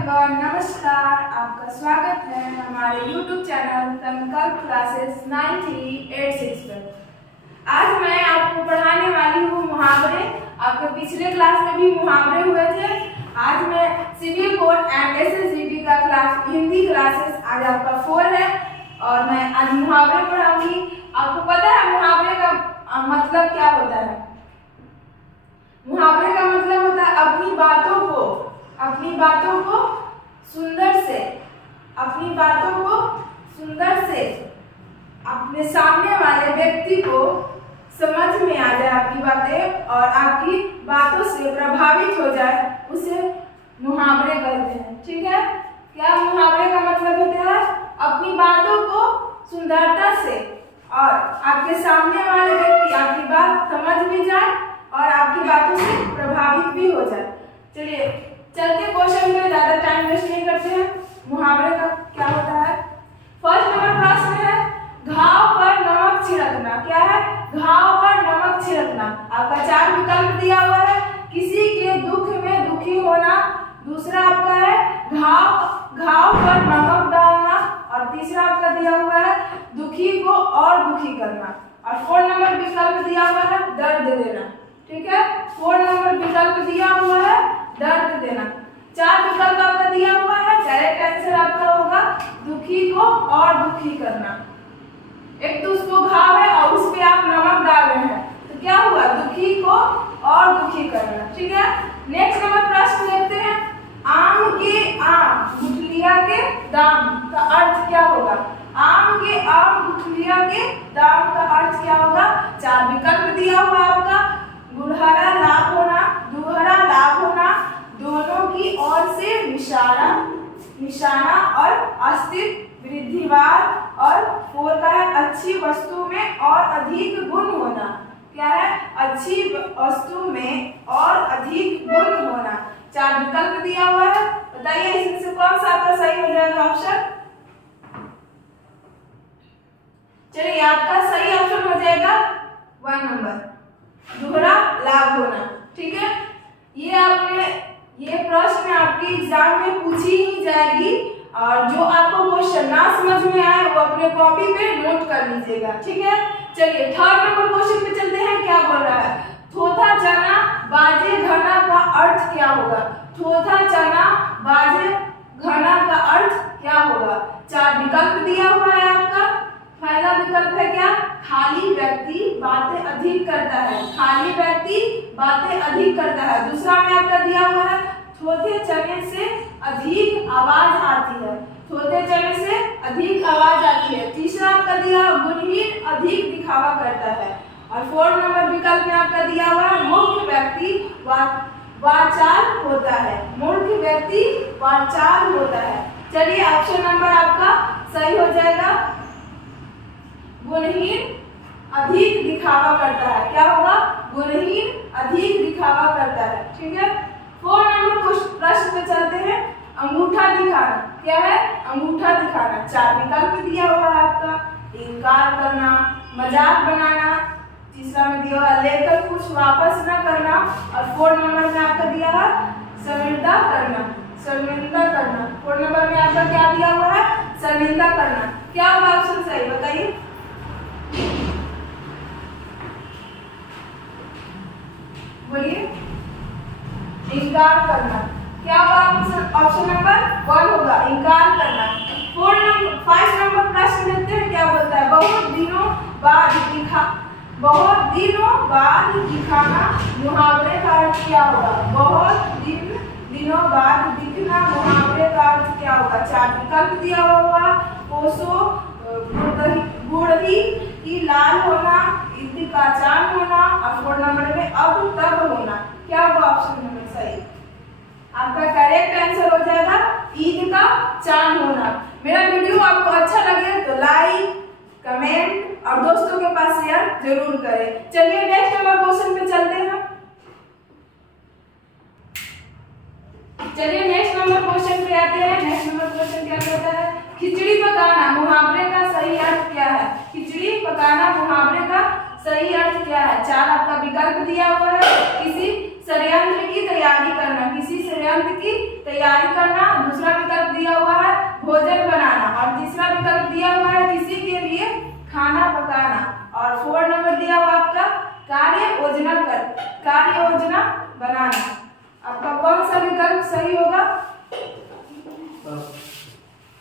Everyone, नमस्कार। आपका स्वागत है हमारे YouTube चैनल संकल्प क्लासेस 9386 पर। आज मैं आपको पढ़ाने वाली हूँ मुहावरे। आपके पिछले क्लास में भी मुहावरे हुए थे। आज मैं सिविल कोड एंड SSGD का क्लास हिंदी क्लासेस आज आपका 4 है और मैं आज मुहावरे पढ़ाऊंगी। आपको पता है मुहावरे का मतलब क्या होता है? मुहावरे का मतलब होता है अपनी बातों को सुंदर से अपने सामने वाले व्यक्ति को समझ में आ जाए आपकी बातें और आपकी बातों से प्रभावित हो जाए, उसे मुहावरे कहते हैं। ठीक है, क्या मुहावरे का मतलब होता है? अपनी बातों को सुंदरता से और आपके सामने वाले व्यक्ति आपकी बात समझ भी जाए और आपकी बातों से प्रभावित भी हो जाए। चलिए चलते क्वेश्चन में, ज्यादा टाइम वेस्ट नहीं करते हैं। मुहावरे का क्या होता है? फर्स्ट नंबर प्रश्न है घाव पर नमक छिड़कना। क्या है? घाव पर नमक छिड़कना। आपका 4 विकल्प दिया हुआ है। किसी के दुख में दुखी होना, दूसरा आपका है घाव पर नमक डालना और तीसरा आपका दिया हुआ है दुखी को और दुखी करना और 4 नंबर विकल्प दिया हुआ है दर्द देना। ठीक है, 4 नंबर विकल्प दिया हुआ है दर्द देना। 4 विकल्प आपका दिया हुआ है। करेक्ट आंसर आपका होगा दुखी को और दुखी करना। एक तो उसको घाव है और उस पे आप नमक डाल रहे हैं, तो क्या हुआ? दुखी को और दुखी करना। ठीक है, नेक्स्ट नंबर प्रश्न देखते हैं। आम के आम गुठलिया के दाम का अर्थ क्या होगा? आम के आम गुठलिया के दाम का अर्थ क्या होगा? 4 विकल्प दिया हुआ आपका। गुड़हरा लाभ होना, दुहरा लाभ होना, दोनों की ओर से निशाना और अस्तित्व वृद्धिवार और 4 का है अच्छी वस्तु में और अधिक गुण होना। क्या है? अच्छी वस्तु में और अधिक गुण होना। 4 विकल्प दिया हुआ है। बताइए इसमें से कौन सा आपका सही हो जाएगा ऑप्शन? चलिए आपका सही ऑप्शन हो जाएगा 1 नंबर दोहरा लाभ होना। ठीक है, ये प्रश्न आपके एग्जाम में पूछी ही जाएगी और जो आपको क्वेश्चन ना समझ में आए वो अपने कॉपी पे नोट कर लीजिएगा। ठीक है, चलिए 3rd नंबर क्वेश्चन पे चलते हैं। क्या बोल रहा है? थोथा चना बाजे घना का अर्थ क्या होगा? थोथा चना बाजे घना का अर्थ क्या होगा? 4 विकल्प दिया हुआ है आपका। पहला विकल्प है क्या? खाली व्यक्ति बातें अधिक करता है। खाली व्यक्ति बातें अधिक करता है। दूसरा में आपका दिया हुआ है थोथे चने से अधिक आवाज आती है। थोथे चने से अधिक आवाज आती है। तीसरा आपका दिया गुणहीन अधिक दिखावा करता है और 4 नंबर विकल्प में आपका दिया हुआ है मूर्ख व्यक्ति वाचाल होता है। मूर्ख व्यक्ति वाचाल होता है। चलिए ऑप्शन नंबर आपका सही हो जाएगा गुणहीन अधिक दिखावा करता है। क्या होगा? गुणहीन अधिक दिखावा करता है। ठीक है, 4 नंबर प्रश्न पे चलते हैं। अंगूठा दिखाना। क्या है? अंगूठा दिखाना। 4 विकल्प दिया हुआ है आपका। इनकार करना, मजाक बनाना, तीसरा में दिया हुआ लेकर कुछ वापस न करना और 4 नंबर में आपका दिया है शर्मिंदा करना। 4 नंबर में आपका क्या दिया हुआ है? शर्मिंदा करना। क्या होगा ऑप्शन सही? बताइए। बोलिए। इनकार करना। क्या होगा? ऑप्शन नंबर 1 होगा इनकार करना। 5 नंबर प्रश्न देखते हैं। क्या बोलता है? बहुत दिनों बाद दिखाना मुहावरे का अर्थ क्या होगा? बहुत दिनों बाद दिखना मुहावरे का अर्थ क्या होगा? 4 विकल्प दिया हुआ। कोसो गुड़ही की लाल होना, ईद का चांद होना और 4 नंबर में अब तब होना। क्या होगा ऑप्शन नंबर सही? आपका करेक्ट आंसर हो जाएगा ईद का चांद होना। मेरा वीडियो आपको अच्छा लगे तो लाइक, कमेंट और दोस्तों के पास शेयर जरूर करें। चलिए नेक्स्ट नंबर क्वेश्चन पे चलते हैं। चलिए नेक्स्ट नंबर क्वेश्चन पे आते हैं। नेक्स्ट नंबर क्वेश्चन क्या कहता है? खिचड़ी पकाना मुहावरे का सही अर्थ क्या है? खिचड़ी पकाना मुहावरे का सही अर्थ क्या है? 4 आपका विकल्प दिया हुआ है। किसी षड्यंत्र की तैयारी करना, किसी षड्यंत्र की तैयारी करना, बनाना। आपका कौन सा विकल्प सही होगा?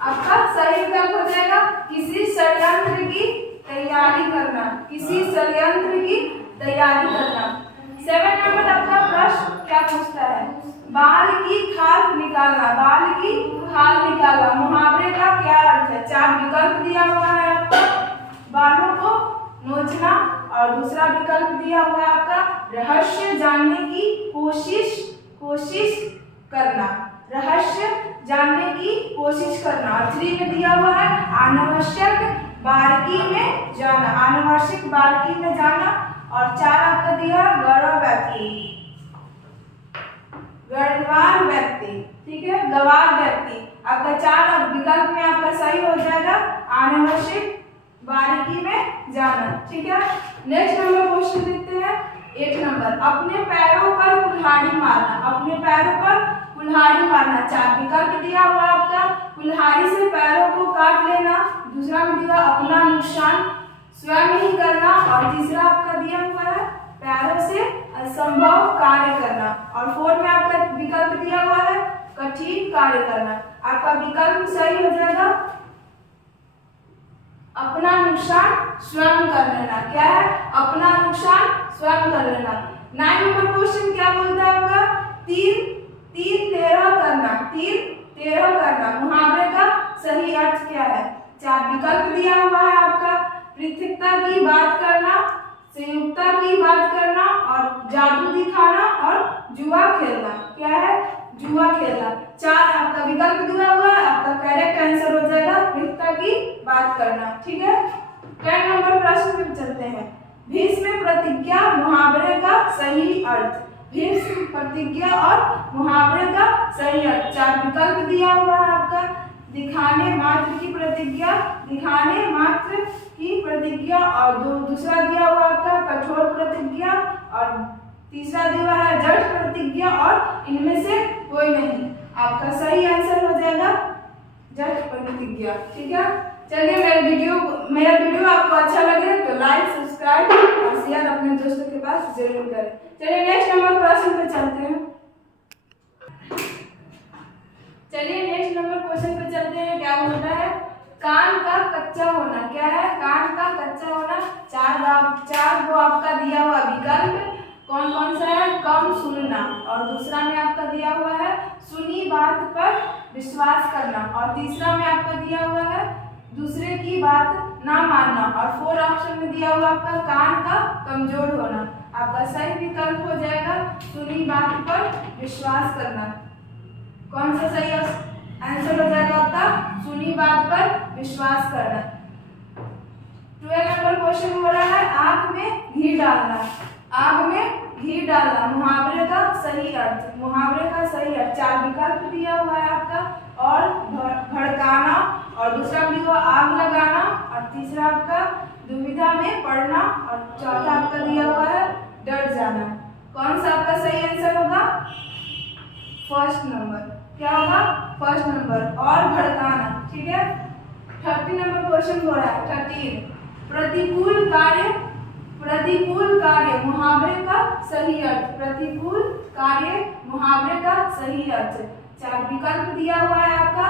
आपका सही विकल्प हो जाएगा किसी षड्यंत्र की तैयारी करना, किसी षड्यंत्र की तैयारी करना। 7 नंबर आपका प्रश्न क्या पूछता है? बाल की खाल निकालना, बाल की खाल निकालना मुहावरे का क्या अर्थ है? 4 विकल्प दिया हुआ है आपको, बालों को नोचना, और दूसरा विकल्प दिया हुआ है आपका रहस्य जानने की कोशिश करना, रहस्य जानने की कोशिश करना। और 3 में दिया हुआ है अनावश्यक बारीकी में जाना, अनावश्यक बारीकी में जाना। और 4 आपका दिया गौरव व्यक्ति, गढ़वार व्यक्ति, ठीक है, गवार व्यक्ति। आपका 4 विकल्प में आपका सही हो जाएगा अनावश्यक बारीकी में जाना, ठीक है। नेक्स्ट नंबर क्वेश्चन देखते हैं 8 नंबर, अपने पैरों पर कुल्हाड़ी मारना, अपने पैरों पर कुल्हाड़ी मारना। 4 विकल्प दिया हुआ आपका कुल्हाड़ी से पैरों को काट लेना, दूसरा में दिया अपना नुकसान स्वयं ही करना, और तीसरा आपका दिया हुआ है पैरों से असंभव कार्य करना, और 4 में आपका विकल्प दिया हुआ है कठिन कार्य करना। आपका विकल्प सही हो जाएगा अपना नुकसान स्वयं कर लेना। क्या है? अपना नुकसान स्वयं कर लेना। 9 नंबर क्वेश्चन क्या बोलता है आपका? 3 13 करना, 3 13 करना मुहावरे का सही अर्थ क्या है? 4 विकल्प दिया हुआ है आपका पृथकता की बात करना, संयुक्ता की बात करना, और जादू दिखाना, और जुआ खेलना। क्या है? जुआ खेलना। 4 आपका विकल्प दिया हुआ है, आपका करेक्ट आंसर हो जाएगा पृथकता की बात करना, ठीक है। 10 नंबर प्रश्न में चलते हैं, भीष्म प्रतिज्ञा मुहावरे का सही अर्थ, भीष्म प्रतिज्ञा और मुहावरे का सही अर्थ। 4 विकल्प दिया हुआ है आपका दिखाने मात्र की प्रतिज्ञा, दिखाने मात्र की प्रतिज्ञा, और दूसरा दिया हुआ आपका कठोर प्रतिज्ञा, और तीसरा दिया है जड़ प्रतिज्ञा, और इनमें से कोई नहीं। आपका सही आंसर हो जाएगा जड़ प्रतिज्ञा, ठीक है। चलिए मेरा वीडियो आपको अच्छा लगे तो लाइक, सब्सक्राइब और शेयर अपने दोस्तों के पास जरूर करें। चलिए नेक्स्ट नंबर प्रश्न पे चलते हैं। क्या बोलता है? कान का कच्चा होना। क्या है? कान का कच्चा होना। 4 वो आपका दिया हुआ विकल्प कौन कौन सा है? कम सुनना, और दूसरा में आपका दिया हुआ है सुनी बात पर विश्वास करना, और तीसरा में आपका दिया हुआ है दूसरे की बात ना मानना, और 4 ऑप्शन में दिया हुआ आपका कान का कमजोर होना। आपका सही विकल्प हो जाएगा सुनी बात पर विश्वास करना। कौन सा सही आंसर हो जाएगा आपका? सुनी बात पर विश्वास करना। 12 नंबर क्वेश्चन हो रहा है आग में घी डालना। आग में घी डालना मुहावरे का सही अर्थ। मुहावरे का सही अर्थ 4 विकल्प दिया हुआ है आपका, और भड़काना, और दूसरा में दिया आग लगाना, और तीसरा आपका दुविधा में पड़ना, और चौथा आपका दिया हुआ है डर जाना। कौन सा आपका सही आंसर होगा? First number. क्या होगा? फर्स्ट नंबर, और भड़काना, ठीक है। 30 नंबर क्वेश्चन हो रहा है 13 प्रतिकूल कार्य मुहावरे का सही अर्थ। प्रतिकूल कार्य मुहावरे का सही अर्थ। 4 विकल्प दिया हुआ है आपका।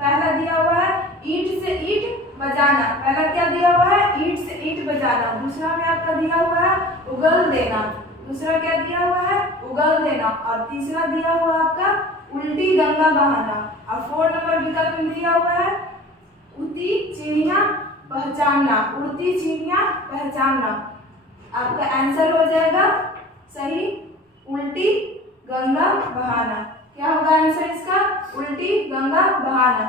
पहला दिया हुआ है ईंट से ईंट बजाना। पहला क्या दिया हुआ है? ईंट से ईंट बजाना। दूसरा में आपका दिया हुआ है उगल देना। दूसरा क्या दिया हुआ है? उगल देना। और तीसरा दिया हुआ आपका उल्टी गंगा बहाना। और 4 नंबर विकल्प में दिया हुआ है उड़ती चिड़िया पहचानना। उड़ती चिड़िया पहचानना। आपका आंसर हो जाएगा सही उल्टी गंगा बहाना। क्या होगा आंसर इसका? उल्टी गंगा बहाना।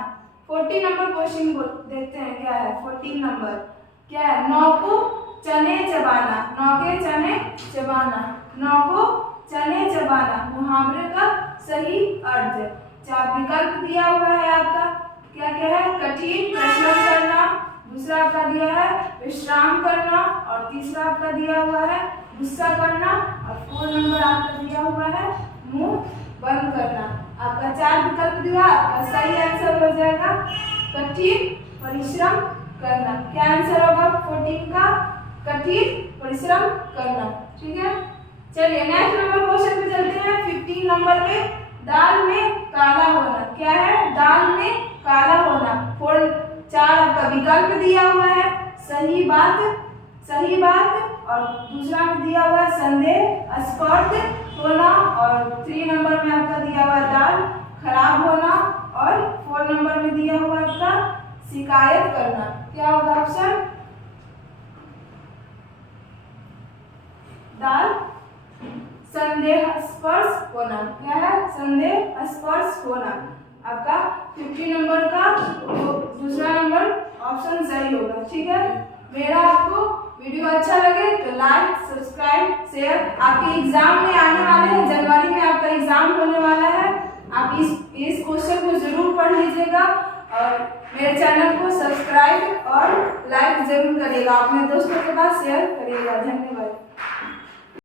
14 नंबर क्वेश्चन देखते हैं क्या है। 14 नंबर क्या है? नौ को चने चबाना। नौ के चने चबाना। नौ को चने चबाना मुहावरे का सही अर्थ। 4 विकल्प दिया हुआ है आपका। क्या क्या है? कठिन परिश्रम करना। दूसरा आपका दिया है विश्राम करना, और तीसरा आपका दिया हुआ है गुस्सा करना, और 4 नंबर आपका दिया हुआ है मुंह बंद करना। आपका 4 विकल्प दिया, आपका सही आंसर हो जाएगा कठिन परिश्रम करना। क्या आंसर होगा 14 का? कठिन परिश्रम करना, ठीक है। चलिए नेक्स्ट नंबर क्वेश्चन पे चलते हैं। 15 नंबर पे दाल में काला होना। क्या है? दाल में काला होना। 4 आपका विकल्प दिया हुआ है, सही बात और दूसरा में दिया हुआ है संदेह, स्पष्ट होना और 3 नंबर में आपका दिया हुआ है दाल खराब होना और 4 नंबर में दिया हुआ आपका शिकायत करना। क्या होगा ऑप्शन? दाल संदेहास्पद होना। क्या है? संदेहास्पद होना। आपका 50 नंबर का दूसरा नंबर ऑप्शन सही होगा। ठीक है, मेरा आपको वीडियो अच्छा लगे तो लाइक, सब्सक्राइब, शेयर। आपके एग्जाम में आने वाले हैं, जनवरी में आपका एग्जाम होने वाला है। आप इस क्वेश्चन को जरूर पढ़ लीजिएगा और मेरे चैनल को सब्सक्राइब और लाइक जरूर करिएगा। अपने दोस्तों के पास शेयर करिएगा। धन्यवाद।